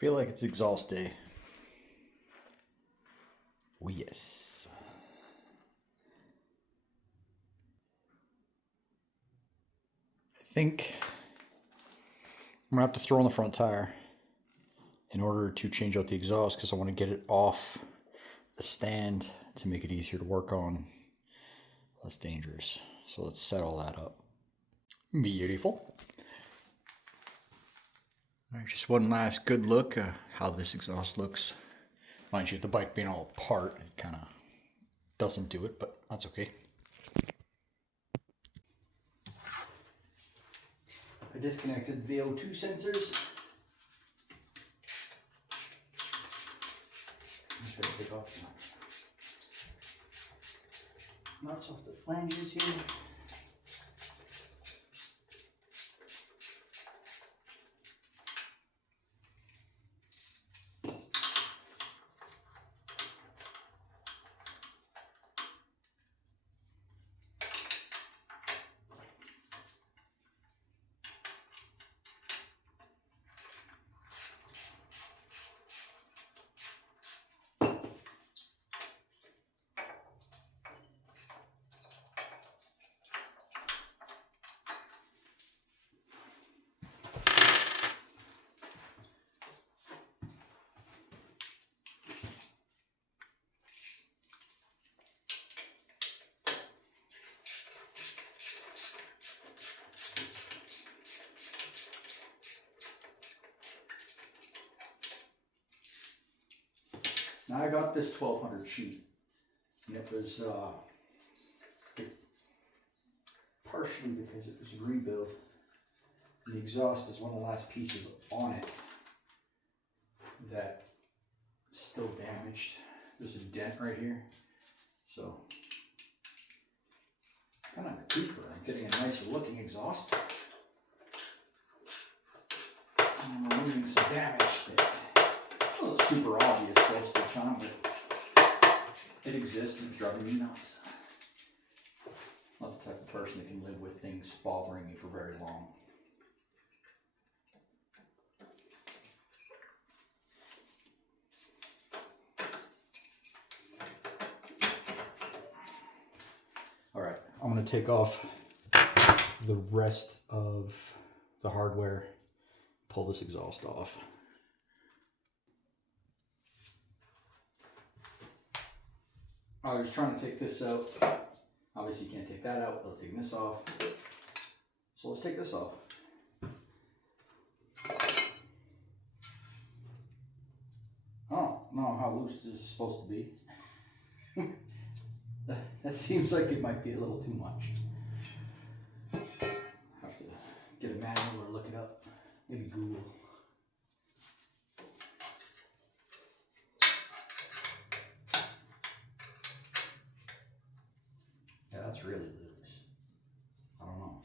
Feel like it's exhaust day. Oh yes. I think I'm gonna have to throw on the front tire in order to change out the exhaust because I want to get it off the stand to make it easier to work on, less dangerous. So let's set all that up. Beautiful. All right, just one last good look at how this exhaust looks. Mind you, the bike being all apart, it kind of doesn't do it, but that's okay. I disconnected the O2 sensors. I'm just going to take off the nuts off the flanges here. Now I got this 1200 sheet, and it was partially because it was rebuilt. The exhaust is one of the last pieces on it that is still damaged. There's a dent right here, so kind of a twofer. I'm getting a nicer looking exhaust. I'm removing some damage that wasn't super obvious most of the time, but it exists and it's driving me nuts. Not the type of person that can live with things bothering me for very long. All right, I'm going to take off the rest of the hardware, pull this exhaust off. I was trying to take this out. Obviously you can't take that out without taking this off. So let's take this off. I don't know how loose this is supposed to be. That seems like it might be a little too much. Have to get a manual or look it up. Maybe Google. Yeah, that's really loose. I don't know.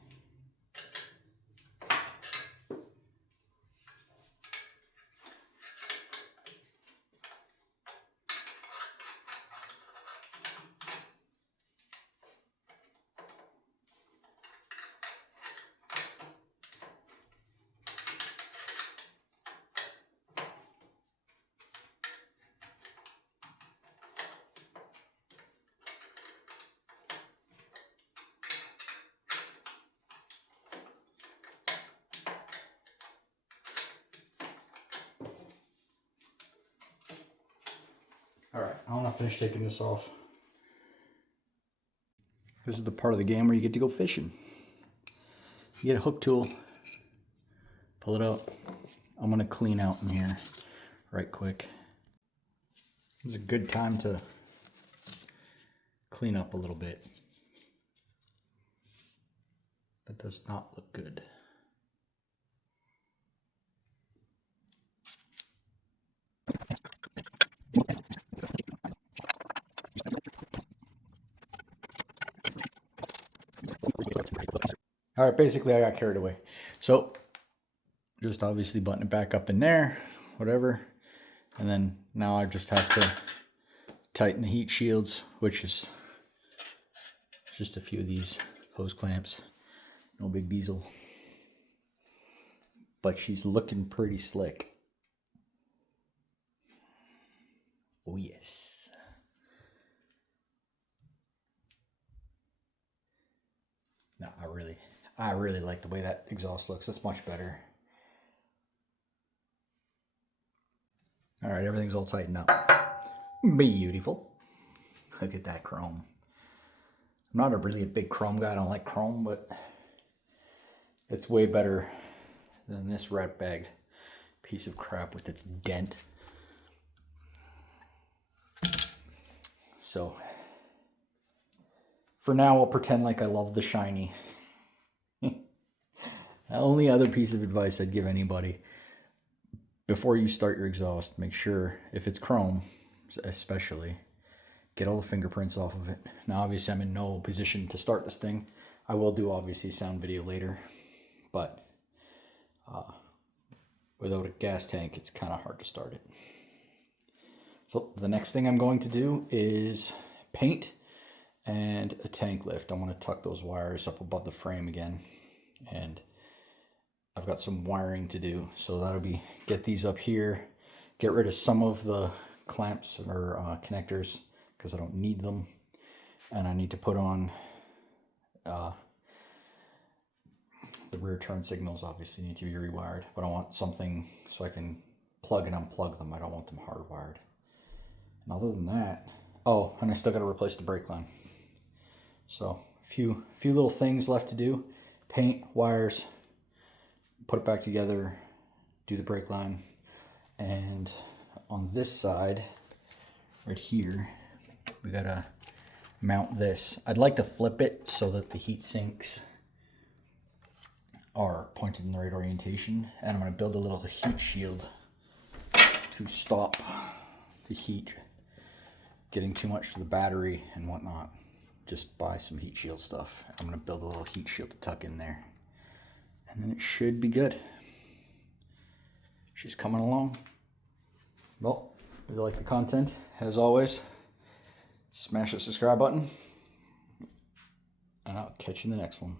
All right, I want to finish taking this off. This is the part of the game where you get to go fishing. You get a hook tool, pull it out. I'm going to clean out in here right quick. It's a good time to clean up a little bit. That does not look good. All right, basically I got carried away. So just obviously button it back up in there, whatever. And then now I just have to tighten the heat shields, which is just a few of these hose clamps. No big diesel. But she's looking pretty slick. Oh yes. No, I really like the way that exhaust looks. It's much better. All right, everything's all tightened up. Beautiful. Look at that chrome. I'm not really a big chrome guy. I don't like chrome, but it's way better than this rat bagged piece of crap with its dent. So for now, I'll pretend like I love the shiny. The only other piece of advice I'd give anybody: before you start your exhaust, make sure, if it's chrome especially, get all the fingerprints off of it. Now obviously I'm in no position to start this thing. I will do obviously sound video later, but without a gas tank it's kind of hard to start it. So the next thing I'm going to do is paint and a tank lift. I'm going to tuck those wires up above the frame again, and I've got some wiring to do. So that'll be get these up here, get rid of some of the clamps or connectors because I don't need them, and I need to put on the rear turn signals. Obviously need to be rewired, but I want something so I can plug and unplug them. I don't want them hardwired. And other than that, oh, and I still got to replace the brake line. So a few little things left to do: paint, wires, put it back together, do the brake line. And on this side right here, we gotta mount this. I'd like to flip it so that the heat sinks are pointed in the right orientation, and I'm going to build a little heat shield to stop the heat getting too much to the battery and whatnot. Just buy some heat shield stuff. I'm going to build a little heat shield to tuck in there, and then it should be good. She's coming along. Well, if you like the content, as always, smash the subscribe button, and I'll catch you in the next one.